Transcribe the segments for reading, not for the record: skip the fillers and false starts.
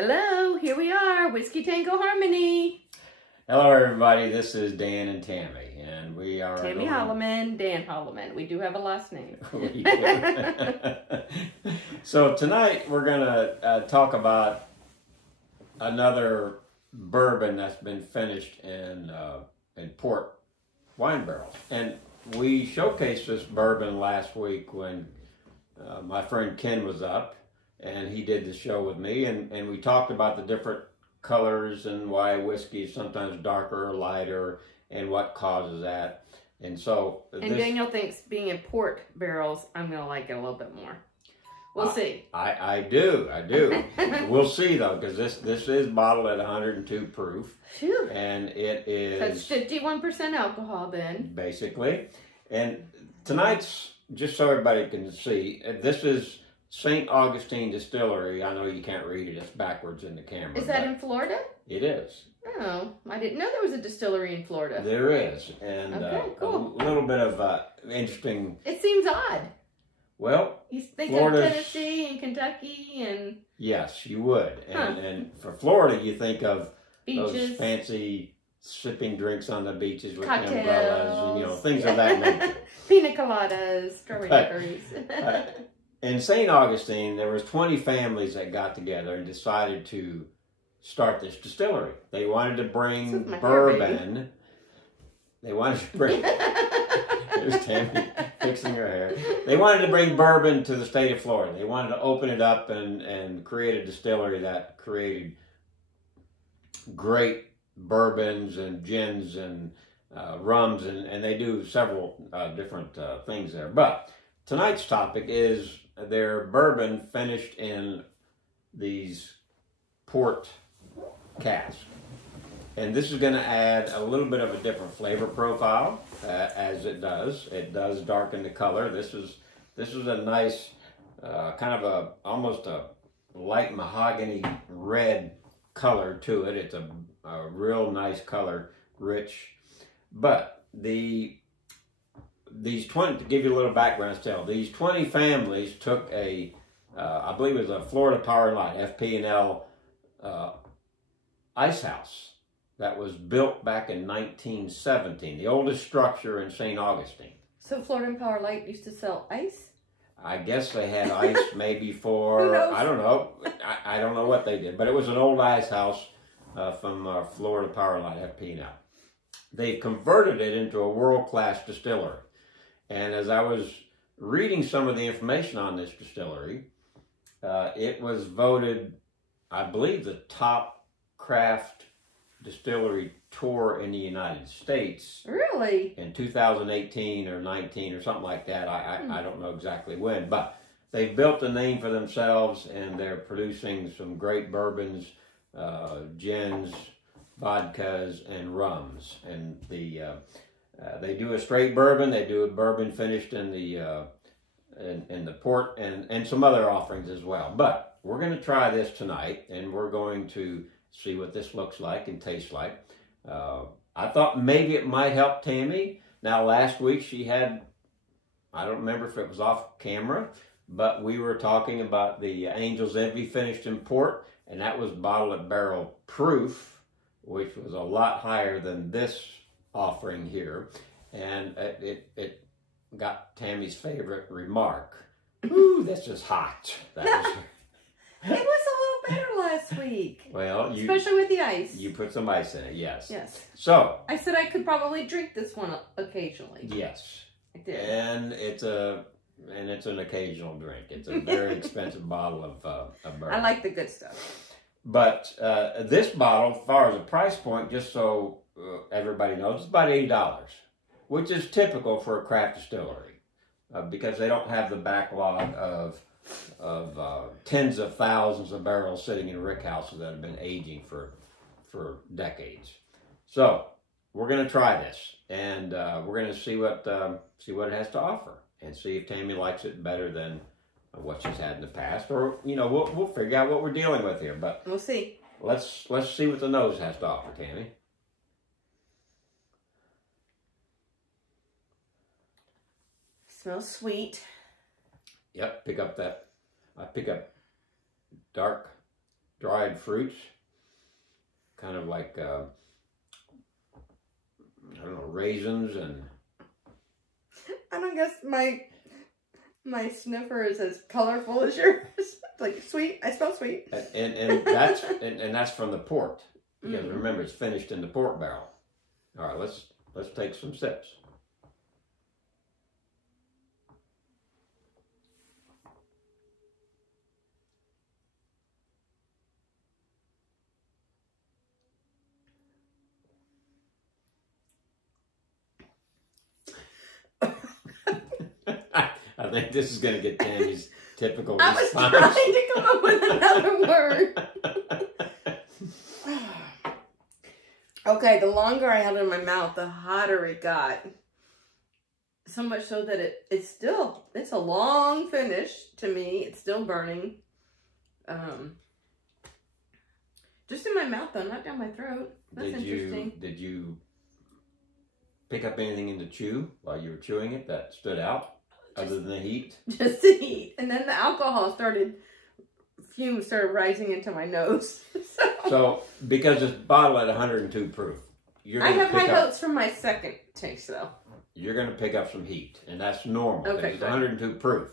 Hello, here we are, Whiskey Tango Harmony. Hello everybody, this is Dan and Tammy, and we are... Tammy Holloman, Dan Holloman. We do have a last name. We do. So tonight we're going to talk about another bourbon that's been finished in port wine barrels. And we showcased this bourbon last week when my friend Ken was up, and he did the show with me, and we talked about the different colors and why whiskey is sometimes darker or lighter and what causes that. And so Daniel thinks being in port barrels, I'm going to like it a little bit more. We'll see. I do. We'll see though, because this is bottled at 102 proof. Phew. And it is... That's 51% alcohol then. Basically. And tonight's, just so everybody can see, this is St. Augustine Distillery. I know you can't read it. It's backwards in the camera. Is that in Florida? It is. Oh, I didn't know there was a distillery in Florida. There is. And okay, cool. A little bit of interesting... It seems odd. Well, you think of Tennessee and Kentucky and... Yes, you would. And for Florida, you think of beaches, those fancy sipping drinks on the beaches with cocktails, umbrellas, and things of that nature. Pina coladas, strawberry daiquiris. In St. Augustine, there was 20 families that got together and decided to start this distillery. They wanted to bring bourbon. They wanted to bring... There's Tammy fixing her hair. They wanted to bring bourbon to the state of Florida. They wanted to open it up and create a distillery that created great bourbons and gins and rums, and they do several different things there. But tonight's topic is their bourbon finished in these port casks. And this is going to add a little bit of a different flavor profile, as it does. It does darken the color. This is a nice, kind of almost a light mahogany red color to it. It's a real nice color, rich. But these 20, to give you a little background still, these 20 families took a, I believe it was a Florida Power & Light, FP&L ice house that was built back in 1917, the oldest structure in St. Augustine. So Florida Power & Light used to sell ice? I guess they had ice maybe for, Who knows? I don't know. I don't know what they did, but it was an old ice house from Florida Power & Light, FP&L. They've converted it into a world-class distillery. And as I was reading some of the information on this distillery, it was voted, I believe, the top craft distillery tour in the United States. Really? In 2018 or 19 or something like that. I don't know exactly when, but they've built a name for themselves, and they're producing some great bourbons, gins, vodkas, and rums. And they do a straight bourbon. They do a bourbon finished in the port, and some other offerings as well. But we're going to try this tonight, and we're going to see what this looks like and tastes like. I thought maybe it might help Tammy. Now, last week she had, I don't remember if it was off camera, but we were talking about the Angel's Envy finished in port, and that was bottle at barrel proof, which was a lot higher than this offering here. And it got Tammy's favorite remark. Ooh, this is hot. That was... It was a little better last week. Well, especially with the ice. You put some ice in it, yes. Yes. So I said I could probably drink this one occasionally. Yes. I did. And it's an occasional drink. It's a very expensive bottle of bourbon. I like the good stuff. But this bottle, as far as the price point, just so everybody knows, it's about $80, which is typical for a craft distillery because they don't have the backlog of tens of thousands of barrels sitting in rickhouses that have been aging for decades. So we're going to try this, and we're going to see what it has to offer, and see if Tammy likes it better than what she's had in the past, or we'll figure out what we're dealing with here. But we'll see. Let's see what the nose has to offer, Tammy. Smells sweet. Yep, pick up that. I pick up dark dried fruits, kind of like, I don't know, raisins and... I don't guess my sniffer is as colorful as yours. Like sweet. I smell sweet. And that's from the port. Because remember, it's finished in the port barrel. All right, let's take some sips. I think this is going to get Tammy's typical response. I was trying to come up with another word. Okay, the longer I held it in my mouth, the hotter it got. So much so that it's a long finish to me. It's still burning. Just in my mouth though, not down my throat. That's interesting. Did you pick up anything in the chew while you were chewing it that stood out? Other than the heat? Just the heat. And then the alcohol fumes started rising into my nose. So because it's bottled at 102 proof, I have high hopes for my second taste though. You're going to pick up some heat, and that's normal. Okay, it's 102 proof.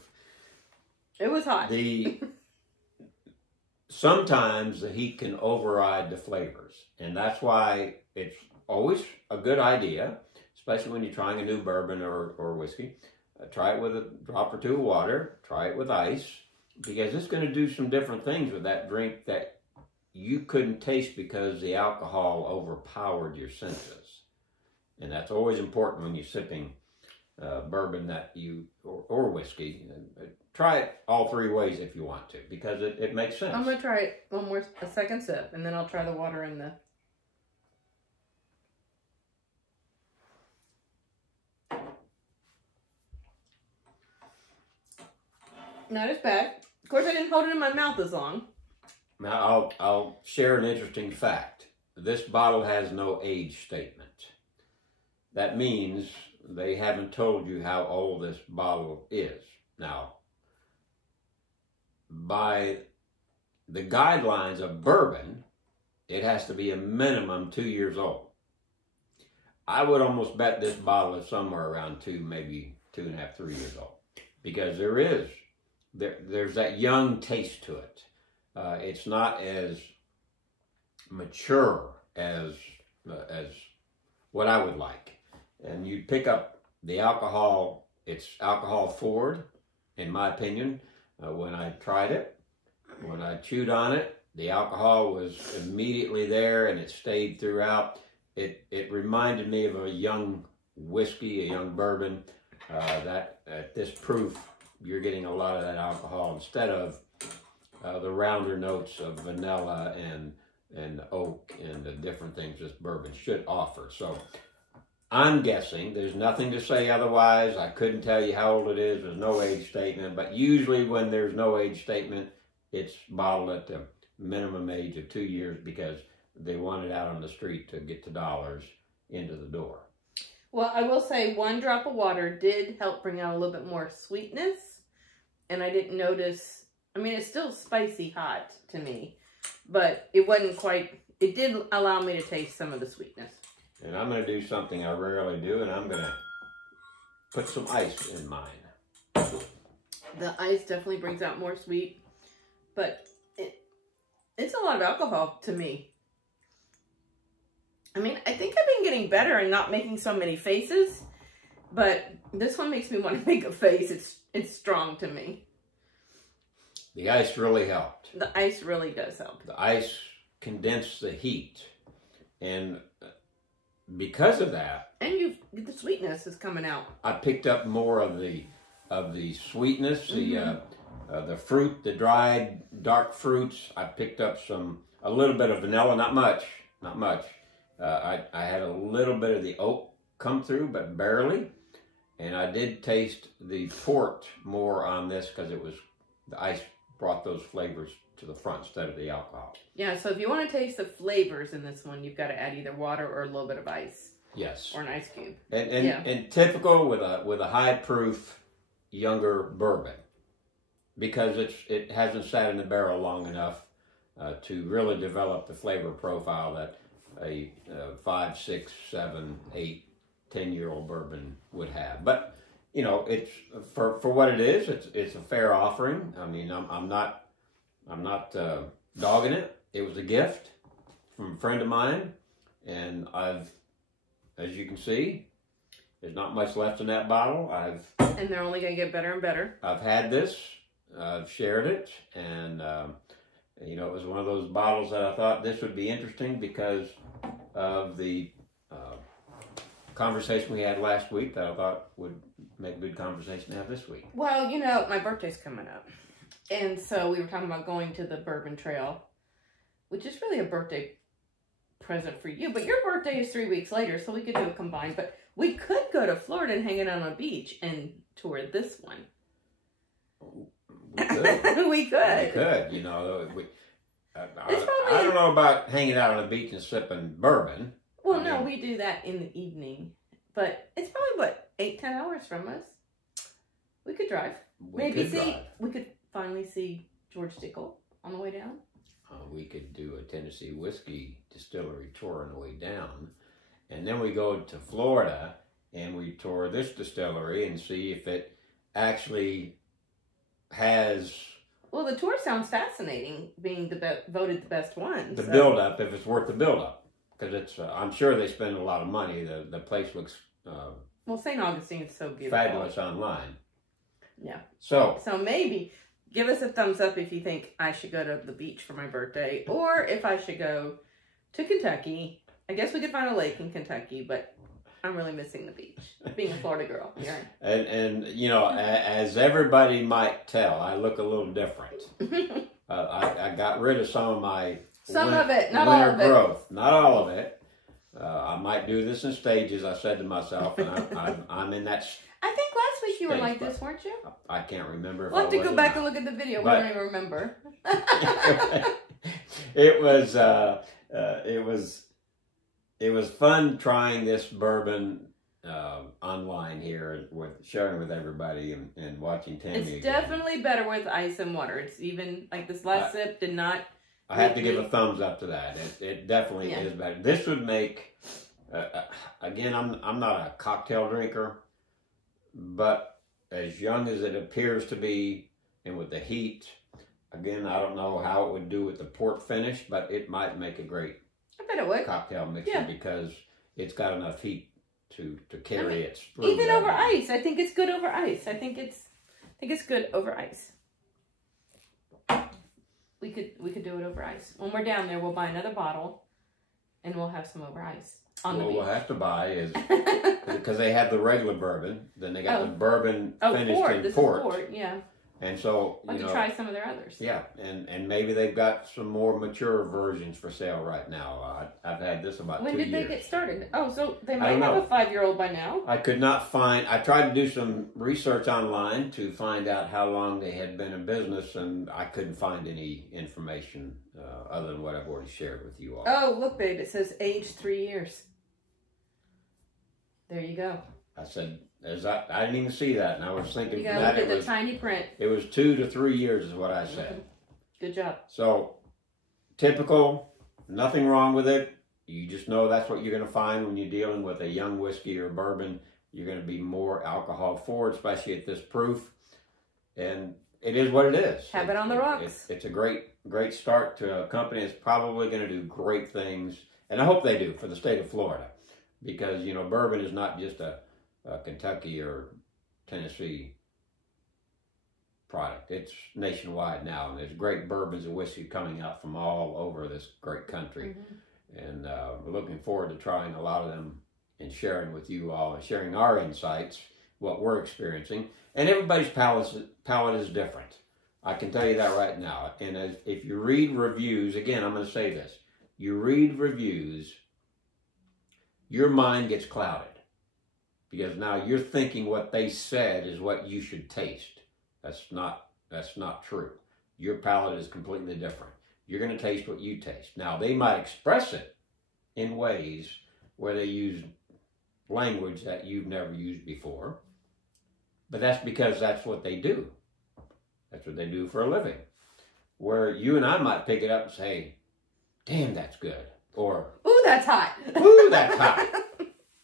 It was hot. Sometimes the heat can override the flavors, and that's why it's always a good idea, especially when you're trying a new bourbon or whiskey. Try it with a drop or two of water. Try it with ice, because it's going to do some different things with that drink that you couldn't taste because the alcohol overpowered your senses. And that's always important when you're sipping bourbon or whiskey. Try it all three ways if you want to, because it makes sense. I'm going to try it a second sip, and then I'll try the water in the... Not as bad. Of course, I didn't hold it in my mouth as long. Now, I'll share an interesting fact. This bottle has no age statement. That means they haven't told you how old this bottle is. Now, by the guidelines of bourbon, it has to be a minimum 2 years old. I would almost bet this bottle is somewhere around 2, maybe 2.5, 3 years old. Because there's that young taste to it. It's not as mature as what I would like. And you pick up the alcohol, it's alcohol forward, in my opinion. When I tried it, when I chewed on it, the alcohol was immediately there and it stayed throughout. It reminded me of a young whiskey, a young bourbon, that at this proof, you're getting a lot of that alcohol instead of the rounder notes of vanilla and oak and the different things this bourbon should offer. So I'm guessing, there's nothing to say otherwise. I couldn't tell you how old it is. There's no age statement. But usually when there's no age statement, it's bottled at the minimum age of 2 years because they want it out on the street to get the dollars into the door. Well, I will say 1 drop of water did help bring out a little bit more sweetness. And I didn't notice, I mean, it's still spicy hot to me. But it wasn't quite, it did allow me to taste some of the sweetness. And I'm going to do something I rarely do, and I'm going to put some ice in mine. The ice definitely brings out more sweet. But it's a lot of alcohol to me. I mean, I think I've been getting better and not making so many faces, but this one makes me want to make a face. It's strong to me. The ice really helped. The ice really does help. The ice condensed the heat, and because of that, and the sweetness is coming out. I picked up more of the sweetness, the fruit, the dried dark fruits. I picked up a little bit of vanilla, not much. I had a little bit of the oak come through, but barely. And I did taste the port more on this because the ice brought those flavors to the front instead of the alcohol. Yeah, so if you want to taste the flavors in this one, you've got to add either water or a little bit of ice. Yes. Or an ice cube. And typical with a high proof younger bourbon, because it hasn't sat in the barrel long enough. to really develop the flavor profile that a 5, 6, 7, 8, 10-year-old bourbon would have. But you know, it's for what it is. It's a fair offering. I mean, I'm not dogging it. It was a gift from a friend of mine, and as you can see, there's not much left in that bottle. And they're only going to get better and better. I've had this. I've shared it, and you know, it was one of those bottles that I thought this would be interesting because of the conversation we had last week that I thought would make a good conversation to have this week. Well, you know, my birthday's coming up. And so we were talking about going to the Bourbon Trail, which is really a birthday present for you. But your birthday is 3 weeks later, so we could do a combined. But we could go to Florida and hang out on a beach and tour this one. We could. We could. We could, you know. I don't know about hanging out on the beach and sipping bourbon. Well, no, we do that in the evening. But it's probably, what, 8-10 hours from us? We could drive. We could finally see George Dickel on the way down. We could do a Tennessee whiskey distillery tour on the way down. And then we go to Florida and we tour this distillery and see if it actually has... Well, the tour sounds fascinating, being voted the best one. The build-up, if it's worth the build-up. Because it's, I'm sure they spend a lot of money. The place looks well, St. Augustine is so beautiful. Fabulous online. Yeah. So maybe give us a thumbs up if you think I should go to the beach for my birthday, or if I should go to Kentucky. I guess we could find a lake in Kentucky, but I'm really missing the beach, being a Florida girl. Yeah. And you know, as everybody might tell, I look a little different. I got rid of some of my not all of it. Growth. Not all of it. I might do this in stages, I said to myself, and I'm in that I think last week you were like this, weren't you? I can't remember. We'll have to go back and look at the video. We don't even remember. It was fun trying this bourbon online here, with sharing with everybody and watching Tammy. It's definitely better with ice and water. It's even like this last sip did not. I have to give a thumbs up to that. It definitely is better. This would make, again, I'm not a cocktail drinker, but as young as it appears to be, and with the heat, again, I don't know how it would do with the port finish, but it might make a great cocktail mixer because it's got enough heat to carry its through. Even over ice. I think it's good over ice. I think it's good over ice. We could do it over ice. When we're down there, we'll buy another bottle, and we'll have some over ice on the beach. What we'll have to buy is, because they have the regular bourbon, then they got the bourbon finished in port. Yeah. And so, I'll have to try some of their others. Yeah, and maybe they've got some more mature versions for sale right now. I've had this about 2 years. When did they get started? Oh, so they might have a 5-year-old by now. I could not find... I tried to do some research online to find out how long they had been in business, and I couldn't find any information other than what I've already shared with you all. Oh, look, babe. It says aged 3 years. There you go. I said... I didn't even see that, and I was thinking you gotta look at the tiny print. It was 2 to 3 years is what I said. Good job. So, typical, nothing wrong with it. You just know that's what you're going to find when you're dealing with a young whiskey or bourbon. You're going to be more alcohol forward, especially at this proof. And it is what it is. Have it on the rocks. It's a great start to a company that's probably going to do great things. And I hope they do for the state of Florida. Because, you know, bourbon is not just a Kentucky or Tennessee product. It's nationwide now, and there's great bourbons and whiskey coming out from all over this great country. And we're looking forward to trying a lot of them and sharing with you all and sharing our insights, what we're experiencing. And everybody's palate is different. I can tell you that right now. And if you read reviews, again, I'm going to say this. You read reviews, your mind gets clouded. Because now you're thinking what they said is what you should taste. That's not true. Your palate is completely different. You're going to taste what you taste. Now, they might express it in ways where they use language that you've never used before. But that's because that's what they do. That's what they do for a living. where you and I might pick it up and say, damn, that's good. Or, ooh, that's hot. Ooh, that's hot.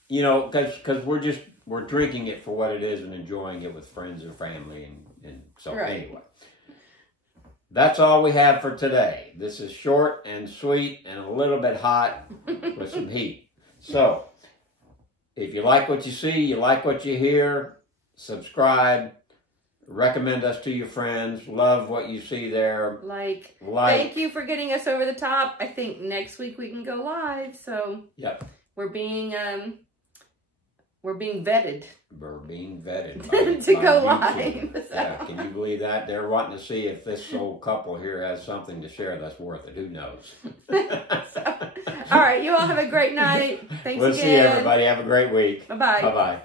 You know, because we're drinking it for what it is and enjoying it with friends or family. And so anyway, that's all we have for today. This is short and sweet and a little bit hot with some heat. So if you like what you see, you like what you hear, subscribe, recommend us to your friends, love what you see there. Like. Thank you for getting us over the top. I think next week we can go live. So yep. We're being vetted. We're being vetted to go live. So. Yeah, can you believe that? They're wanting to see if this old couple here has something to share that's worth it. Who knows? So, all right, you all have a great night. Thanks we'll again. See you, everybody. Have a great week. Bye-bye. Bye-bye.